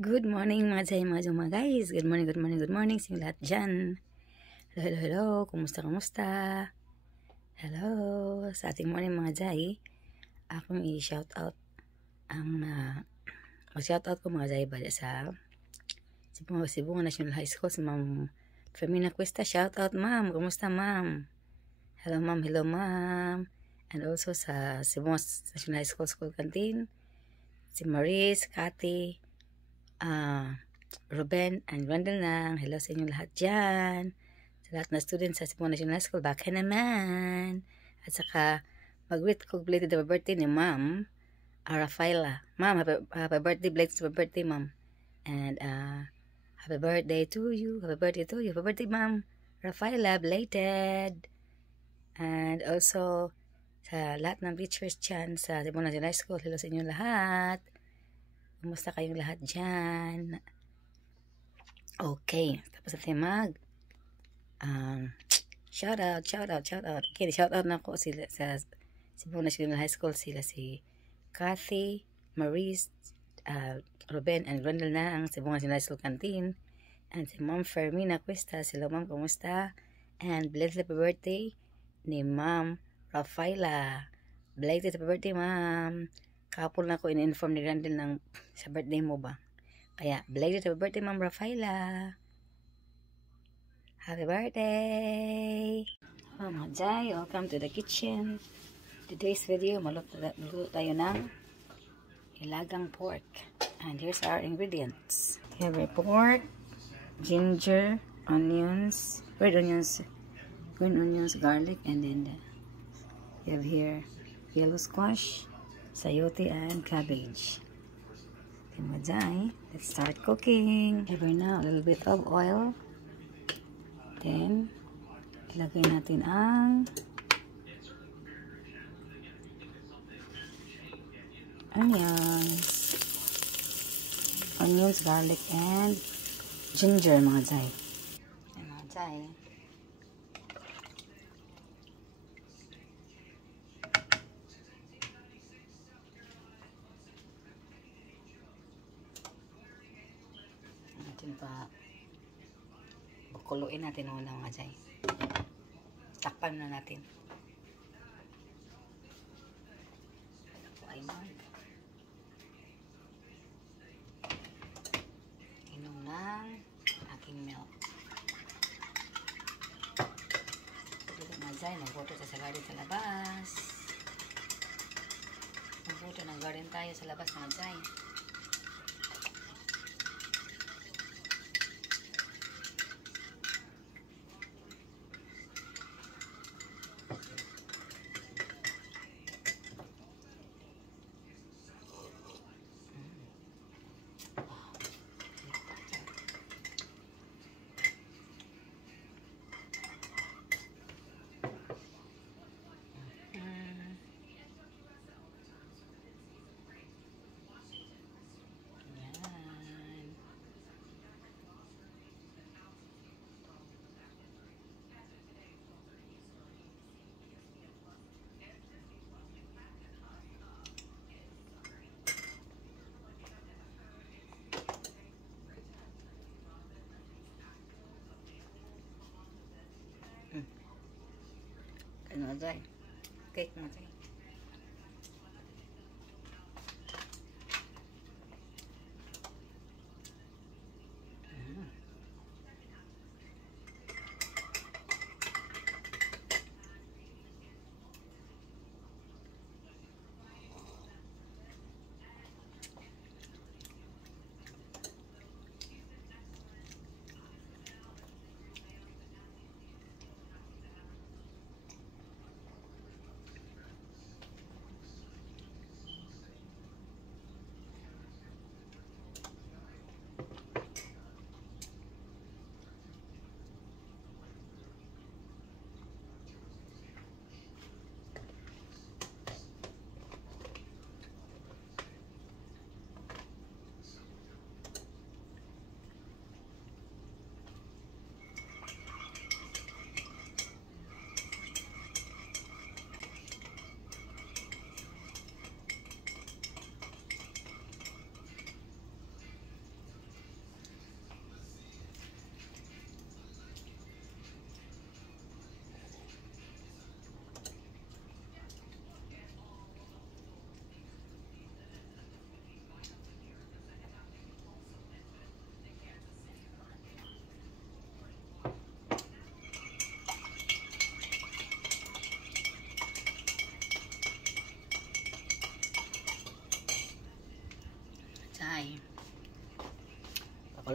Good morning mga Jai, mga guys. Good morning, good morning, good morning sa inyo lahat dyan. Hello, hello, hello. Kumusta? Hello. Sa ating morning mga Jai, akong i-shoutout ang mag-shoutout ko mga Jai bala sa Cebu National High School si Ma'am Fermina Cuesta. Shoutout ma'am. Kumusta ma'am? Hello ma'am. And also sa Cebu National High School Canteen, si Maris, Cathy, Ruben and Wendell nang. Hello sa inyo lahat dyan. Sa lahat na students sa Cebu National School, baka naman. At saka, mag-greet ko belated happy birthday ni Ma'am Rafaela. Ma'am, happy birthday, belated happy birthday, Ma'am. And, happy birthday to you. Happy birthday, Ma'am Rafaela, belated. And also, sa lahat ng teachers dyan sa Cebu National School, hello sa inyo lahat. Kumusta kayong lahat dyan? Okay, tapos natin shoutout. Okay, shoutout na ko sila sa Cebu National High School, sila si Cathy, Maurice, Ruben, and Grendel na ang Cebu National High School Canteen, and si Ma'am Fermina Cuesta. Sila ma'am, kumusta? And belated happy birthday ni Ma'am Rafaela. Belated happy birthday, ma'am. Kapol na ko in-inform ni Grendel ng sa birthday mo ba. Kaya, belated happy birthday, Ma'am Rafaela. Happy birthday! Oh, mga Jai, welcome to the kitchen. Today's video, maluto tayo ng ilagang pork. And here's our ingredients. We have a pork, ginger, onions, red onions, green onions, garlic, and then you have here yellow squash, sayote, and cabbage. Okay, mga Jai, let's start cooking. Have now a little bit of oil. Then, ilagay natin ang onions, garlic, and ginger, mga Jai. Ayan, mga Jai. Natin pa bakuluin natin muna, mga Jai. Takpan na natin. Inom ng aking milk. Dito, mga Jai, nagboto sa garden sa labas. Nagboto ng garden tayo sa labas, mga Jai. Ano, Jai? Cake mo, Jai.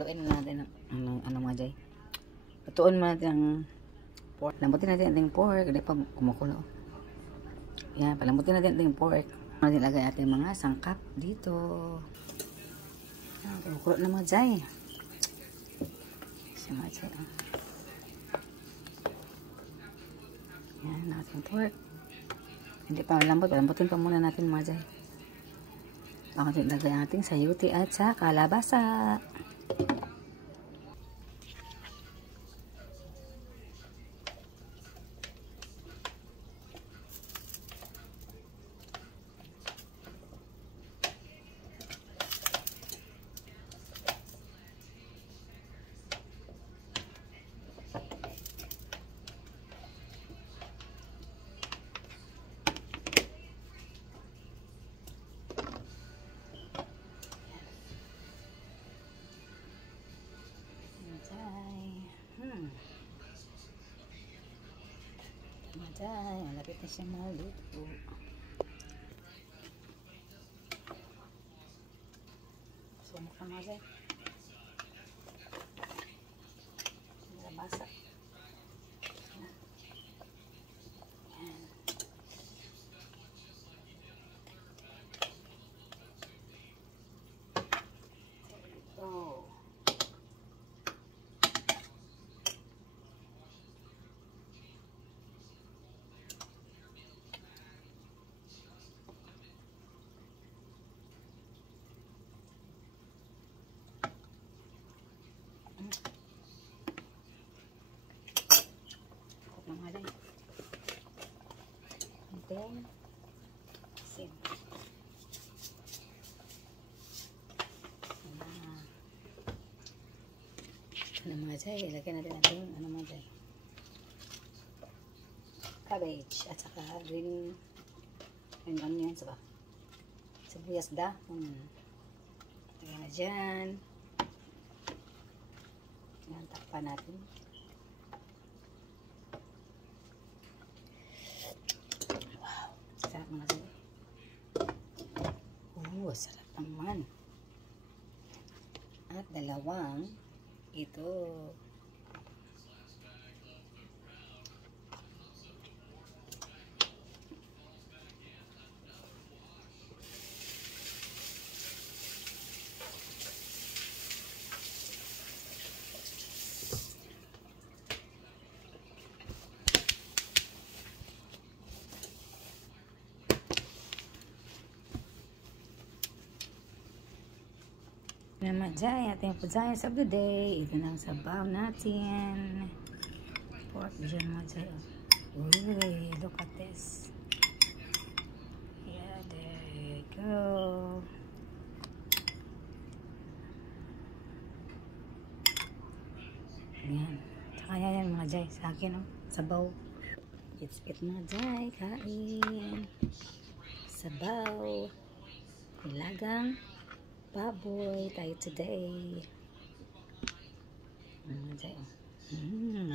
Haluin na natin ano mga jay. Patuon mo natin ang pork. Lambutin natin ating pork. Hindi pa kumukulo. Yan, palambutin natin ating pork. Natin lagay ating mga sangkap dito. Yan, kumukulo na mga jay. Kasi mga jay. Yan, ating pork. Hindi pa malambot. Palambutin pa muna natin mga jay. Ako natin lagay ating sayuti at sa kalabasa. Maday, malapit na siya maluto. Sumok na maday. Nabasa. Yan. Oh. Then, sim. Ano mga jay, ilagay natin natin ano mga jay, cabbage at saka green and onions ba, sibuyas dahon. Lagyan na dyan. Yan, takpan natin. Sarap mga jay. Sarap naman. At dalawang ito. Naman dyan, ating pudayas of the day. Ito na ang sabaw natin. Pork dyan mga dyan. Uy, look at this. Yeah, there you go. Yan. Tsaka yan mga dyan. Sa akin, oh. Sabaw. It's it mga dyan. Kain. Sabaw. Ilagang baboy tayo today.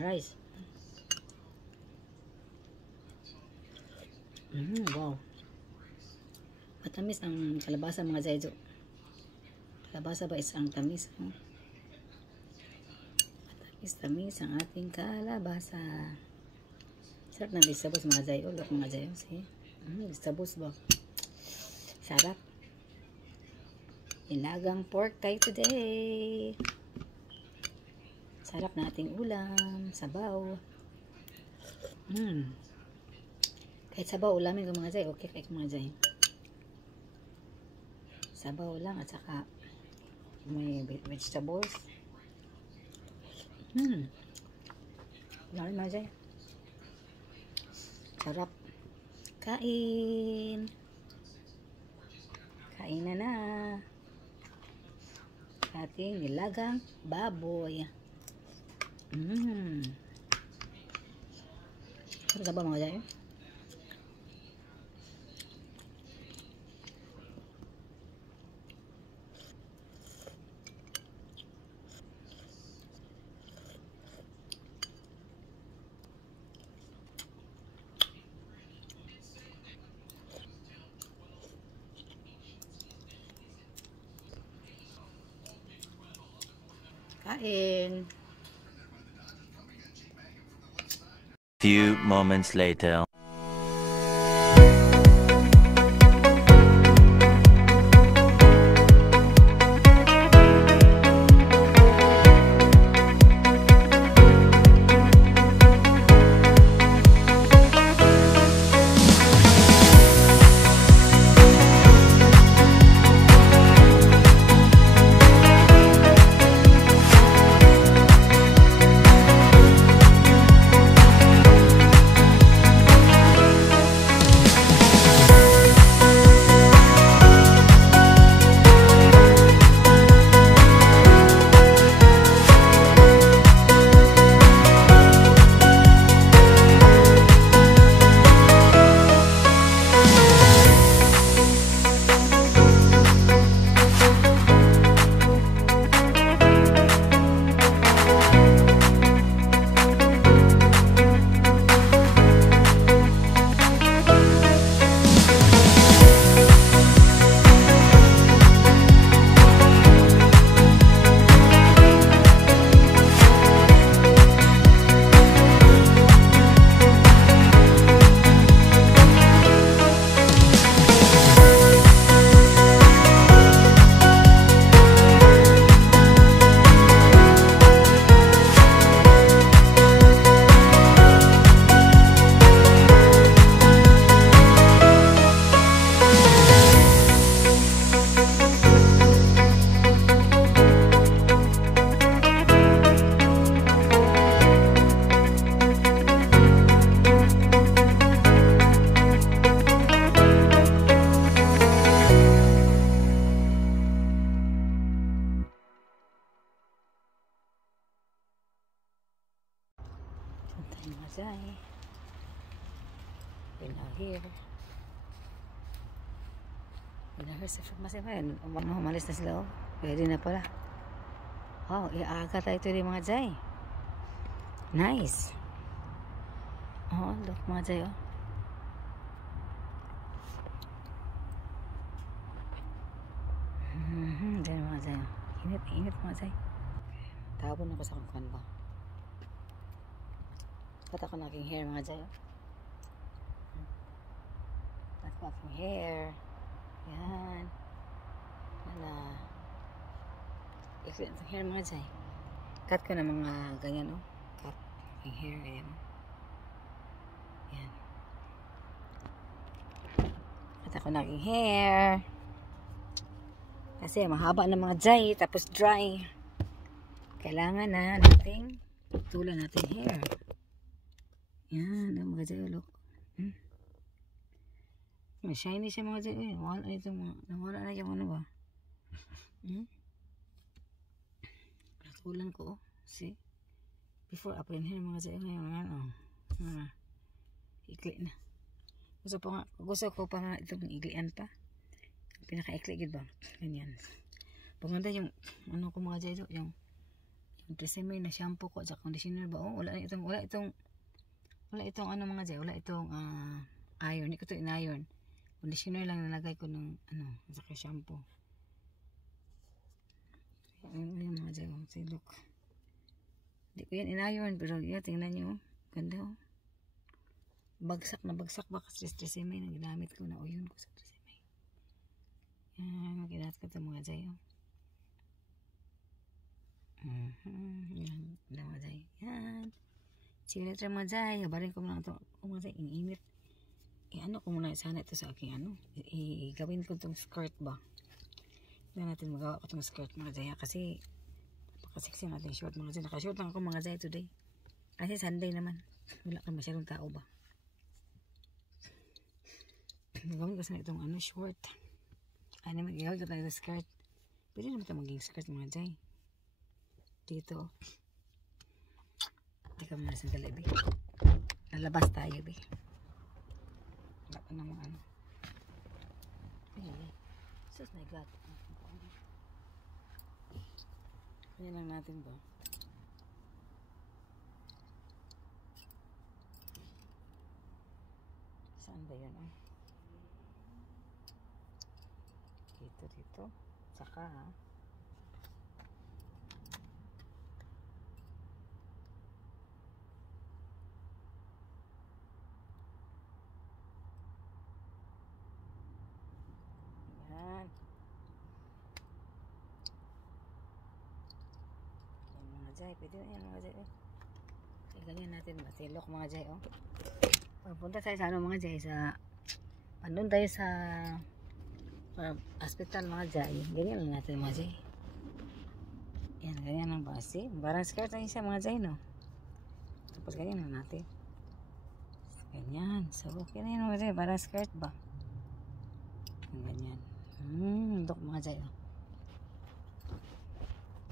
Rice. Wow. Matamis ang kalabasa mga zayjo. Kalabasa ba isang tamis? Matamis ang ating kalabasa. Sarap na disabos mga zayjo. Look mga zayjo. See? Disabos ba? Sarap. Ilagang pork tayo today. Sarap na ating ulam. Sabaw. Kahit sabaw ulamin ko mga jay. Okay kahit mga jay. Sabaw lang at saka may vegetables. Ulamin mga jay. Sarap. Kain. Kain na. Ating nilagang baboy. Sarap ba mga jay? Kain. Few moments later. Something Mazay. We're now here. We're now here sa Mazay. Umalis na sila. Pwede na pala. Oh, iaga tayo ito rin mga Jay. Nice. Oh, look mga Jay. Oh. Diyan mga Jay. Init mga Jay. Tabon ako sa kangkuhan ba. Cut ako ng aking hair mga Jay. Cut ko aking hair. Yan. Wala. Iklit ang hair mga Jay. Cut ko na mga ganyan oh. Cut aking hair. Ayan. Yan. Cut ako ng aking hair. Kasi mahaba na mga Jay. Tapos dry. Kailangan na nating tulan natin hair. Yan, ang mga Jay, look. Shiny siya mga Jay. Nawala na yung ano ba? Natulan ko, oh. See? Before upin hair mga Jay. Ngayon, oh. Ikli na. Gusto ko pa nga itong iklian pa. Pinaka-ikli, gid ba? Ganyan. Paganda yung, ano ko mga Jay, yung tresemme na shampoo ko at conditioner ba? Oh, wala itong ano mga Jay, wala itong iron. Hindi ko ito in-iron. Conditioner lang nalagay ko ng ano, saka shampoo. Ayan mga Jay, say look. Hindi ko yan in-iron, pero yan, tingnan nyo. Ganda oh. Bagsak ba kasi tresemme na ginamit ko na uyon ko sa tresemme. Yan, ginamit ko ito mga Jay oh. Yan, mga Jay. Yan. Sige na mga Jay. Habarin ko muna ito. Mga Jay, init. Ano ko muna sana ito sa aking ano. Gawin ko itong skirt ba. Hindi natin magawa ko itong skirt mga Jay. Kasi napakaseksi natin short mga Jay. Nakashort lang ako mga Jay today. Kasi Sunday naman. Wala ka masyadong tao ba. Gawin ko sana itong ano short. Ano naman gawin ko tayo itong skirt. Pwede naman ito maging skirt mga Jay. Dito. Teka muna sandali, be. Lalabas tayo, be. Wala pa naman ano. Ay, sus, my God. Ganyan lang natin ba? Saan ba yun, oh? Dito. Saka, ha? jay. Pwede na yan mga jay. Ganyan natin masilok mga jay. Oh. Pagpunta tayo sa ano mga jay. Andun tayo sa hospital mga jay. Ganyan lang natin mga jay. Yan, ganyan ang base. Barang skirt na siya mga jay, no? Tapos ganyan lang natin. Ganyan. So, okay na yun mga jay. Barang skirt ba? Ganyan. Look mga jay. Oh.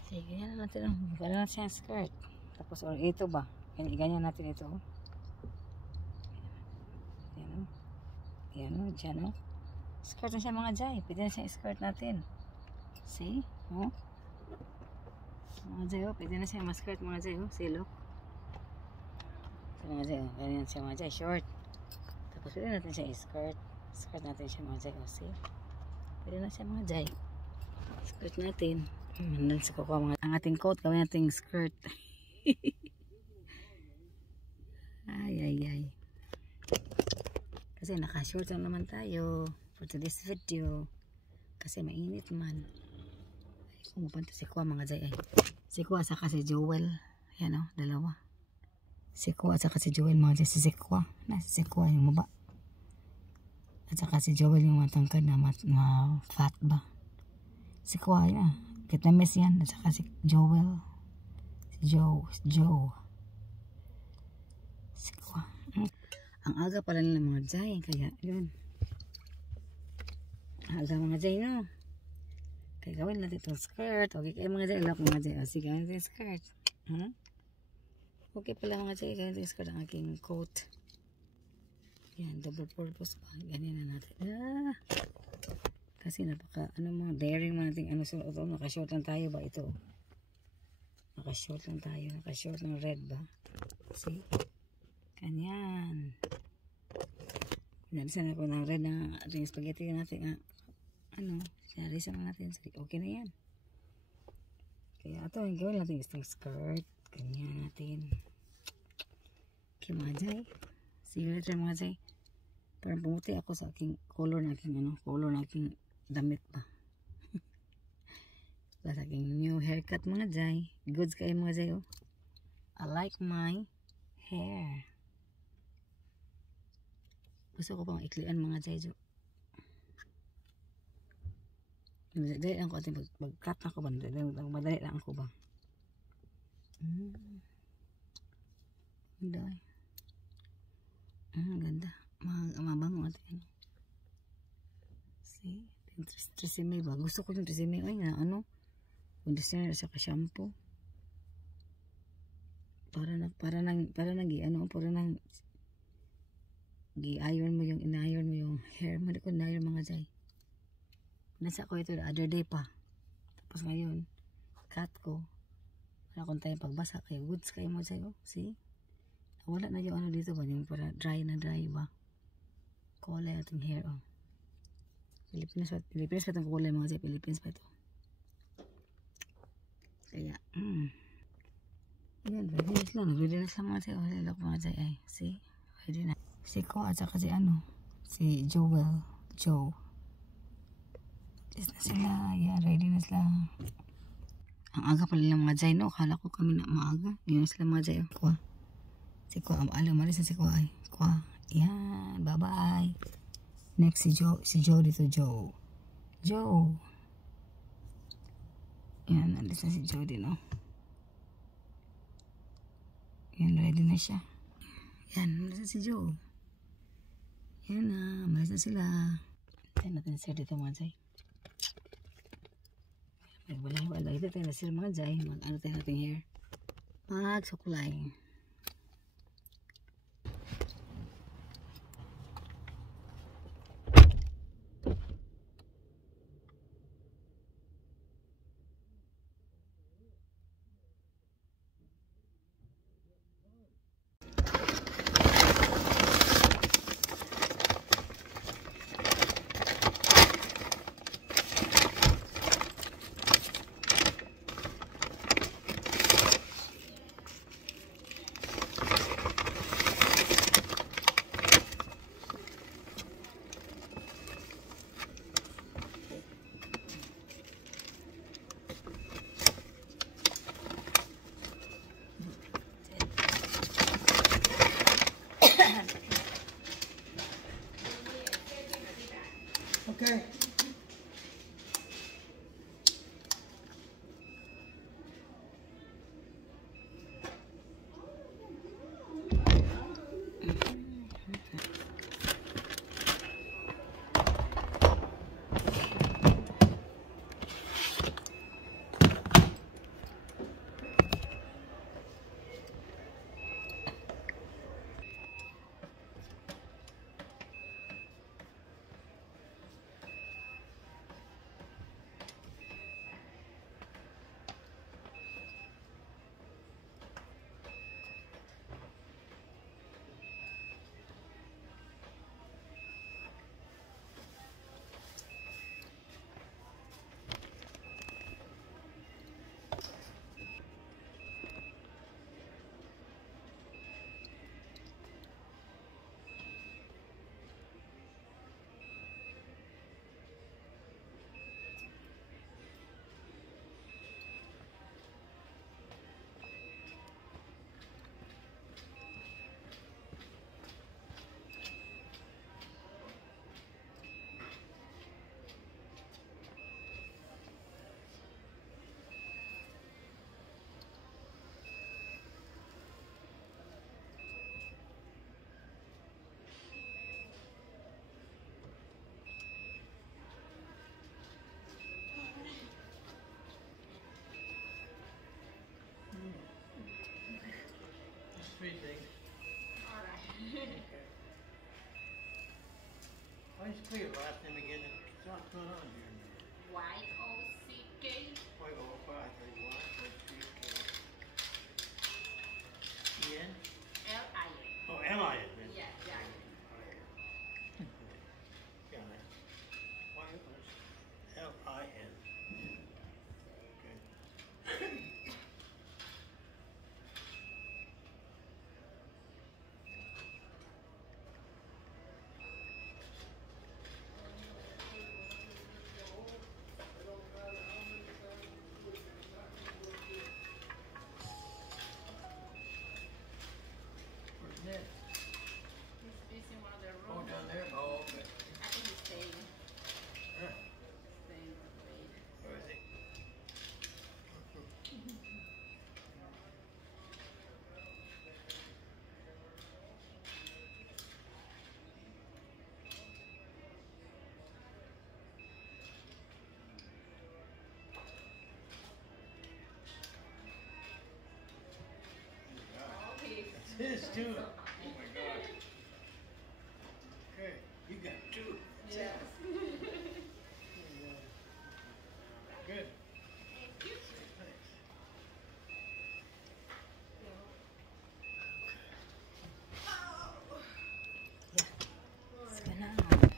Sige, ganyan lang natin. Ganyan natin siya skirt. Tapos, or ito ba? Ganyan natin ito. Yan o. Yan o. Diyan o. Skirt na siya mga jay. Pwede na siya skirt natin. See? O. Mga jay o. Pwede na siya skirt mga jay o. See, look. So, mga jay o. Ganyan siya mga jay. Short. Tapos pwede natin siya skirt. Skirt natin siya mga jay o. See? Pwede na siya mga jay. Skirt natin. Mandan sa kukuha mga. Ang ating coat gawin natin skirt. Ay. Kasi naka-short lang naman tayo for today's video. Kasi mainit man. Ay, kumupunta si Kwa mga jay. Si Kwa saka si Joel. Ayan o, dalawa. Si Kwa saka si Joel mga jay. Si Kwa. Nasa si Kwa yung maba. At saka si Joel yung matangkad na fat ba. Si Kwa yan. Vietnamese yan. At saka si Joel. Si Joe. Si Kwa. Ang aga pala nila mga jay. Kaya yun. Aga mga jay no. Kaya gawin natin itong skirt. Okay kayo mga jay. Look mga jay. O sige gawin natin skirt. Okay pala mga jay. Gawin natin skirt ang aking coat. Yan. Double purpose pa. Ganyan na natin. Kasi napaka mga daring mga natin. Naka-short lang tayo ba ito? Naka-short lang tayo. Naka-short ng red ba? See? Ganyan. Nalisan ako ng red na ating spaghetti natin. Sinalisan na natin. Okay na yan. Kaya ito, gawin natin isang skirt. Ganyan natin. Okay mga jay. See you later mga jay. Parang pumuti ako sa aking color na aking damit pa. Sa aking new haircut mga jay. Goods kayo mga jay oh. I like my hair. Gusto ko pang iklian mga jay jo. Madali lang ako ating mag-cut ako ba? Madali lang ako ba? Ganda. Mabango natin. See? Tresemme ba? Gusto ko yung tresemme. Ay nga, conditioner sa shampoo. Para nang i-iron mo yung hair mo. Di ko na-iron mga jay. Nasa ko ito the other day pa. Tapos ngayon, cut ko. Wala akong tayong pagbasa. Kaya goods kayo mga jay. See? Wala na yung dito ba? Yung para dry ba? Kulay ating hair Philippines pa itong kulay mga jay. Philippines pa ito. Kaya, yan, readiness lang. Readiness lang mga jay. Look mga jay. Ay, see? Ready na. Si Ko at saka si Joel. Joe. Is na sila. Yeah, ready na sila. Ang aga pala lang mga jay, no? Akala ko kami na maaga. Yun na sila mga jay. Kwa. Si Kwa. Alam, malis na si Kwa ay. Kwa. Yan. Bye-bye. Next si Joe. Si Joe dito. Joe. Yan. Alis na si Joe din, no? Yan. Ready na siya. Yan. Alis na si Joe. Yan na. Malis na sila. Tayo natin sir dito mga jay. Wala. Ito tayo na sir mga jay. Tayo natin hair. Magsukulay. Okay. Three things. All right. Okay. Why don't you play your last name again? It's not going on here. Y-O-C-K. Wait, oh, I think Y-O-C-K. E-N? L-I-N. Oh, L-I-N. Then. Yeah, yeah. Got it. Y-O-L-I-N. Okay. Where's Ned? He's in one of their Oh, rooms. down there? Oh, okay. I think he's staying. Huh. Staying late. Where is he? Oh, he's His too. Oh my God. Okay, you got two. yes. Good. Thank you. Thanks. What's going on?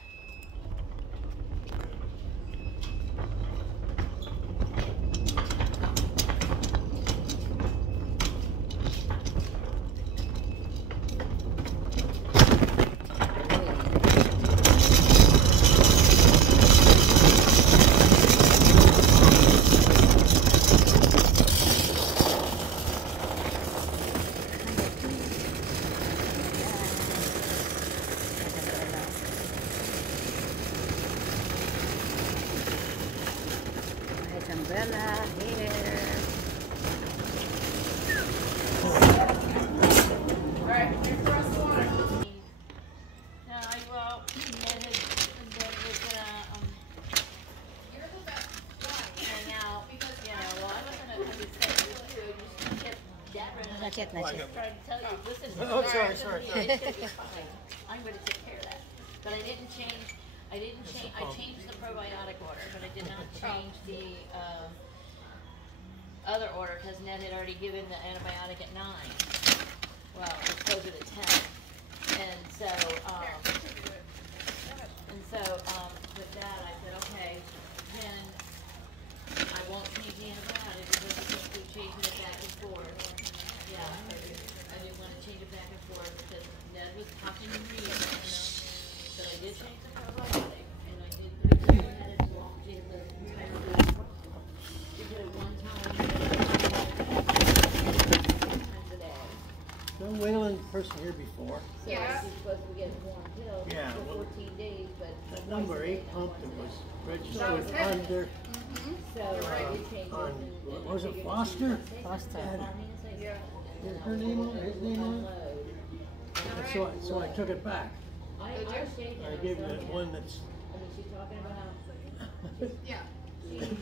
Nice umbrella here. Alright, your first one. No, well, Ned was gonna, you're the best hang out, because, you know, well, I was saying this too, you just kept dabbering, and I Not yet, not yet. trying to tell you, listen. Oh, sorry, sorry. It's gonna be fine. I'm gonna take care of that. But I changed the probiotic order, but I did not change the, other order, because Ned had already given the antibiotic at 9. Well, it's closer to 10. And so, with that, I said, okay, then I won't change the antibiotic because I think we're changing it back and forth. Yeah, I didn't want to change it back and forth because Ned was talking to me, but I did change the probiotic, and I did put it in Ned as well. She did it one time a day. Don't wait on the person here here before. So Yeah. she's supposed to be getting warm pills Yeah, for well, 14 days, but That twice number a day, 8 not pump once that a was day. That was registered it. under, So we changed on, it. and was it figured Foster? she was Foster. gonna say Yeah. something. And Is then her I name told on it? her His to name on it? unload. So I took it back. I Did you? shaken I her gave so you that bad. one that's, I mean, she's talking about Yeah.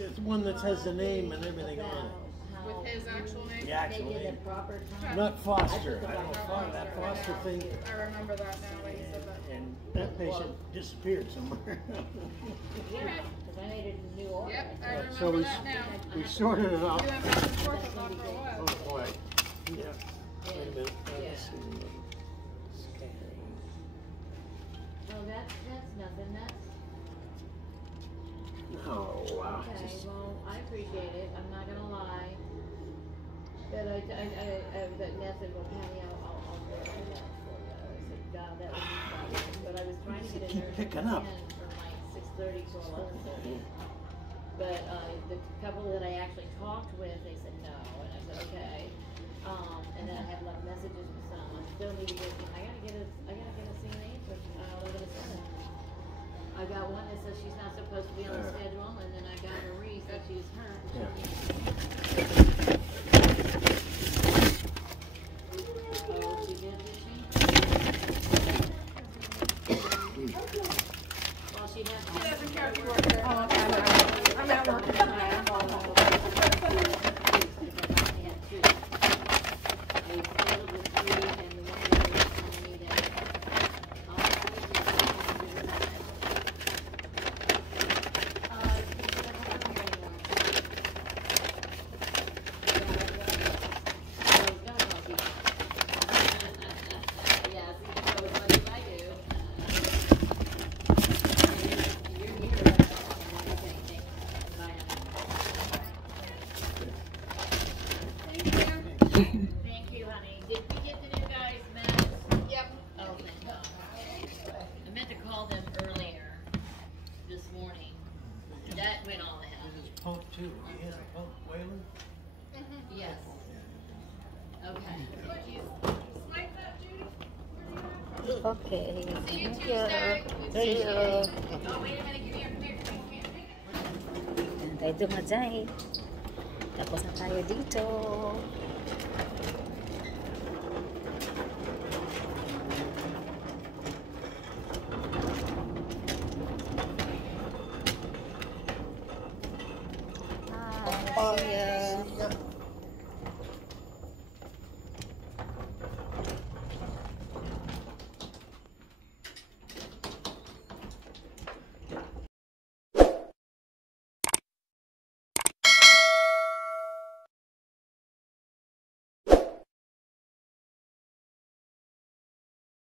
it's one that has the name and everything on it. With his actual name. The actual They did name. the proper time. Not Foster. I don't know, that Foster thing. I remember that now that you said that. And that patient disappeared somewhere. Yeah, because I made it a new order. Yep, I So remember we, that now. we sorted it out. You went back and forth with that for a while. Oh boy. Yeah. Wait a minute. Yeah. Let's see. Scanning. Oh, that's nothing, that's, Oh, wow. okay, Just- well, I appreciate it, I'm not gonna lie. But but Ness said, well, Patty, I'll go right now for you. I said, God, that would be fabulous, but I was trying to get a Keep nurse picking at up. 10 from like 6:30 to 11:30. But, the couple that I actually talked with, they said no, and I said, okay. And then I had left messages with some, I still need to get, I gotta get a CNA for, over the 7th. I got one that says she's not supposed to be on the schedule, and then I got Marie that she's hurt. Oh, she did she? Well, she has. Doesn't care if you work there. I'm at work tonight. Thank you, honey. Did we get the new guys' masks? Yep. Oh, thank God. I meant to call them earlier this morning. That went all ahead. This is pump 2. He has a pump Whalen? Yes. Okay. Swipe that, Judy. Okay. See you Thank Tuesday. you. See you. Oh, wait a minute. Give me your Antay dumajay. Tapos na tayo dito.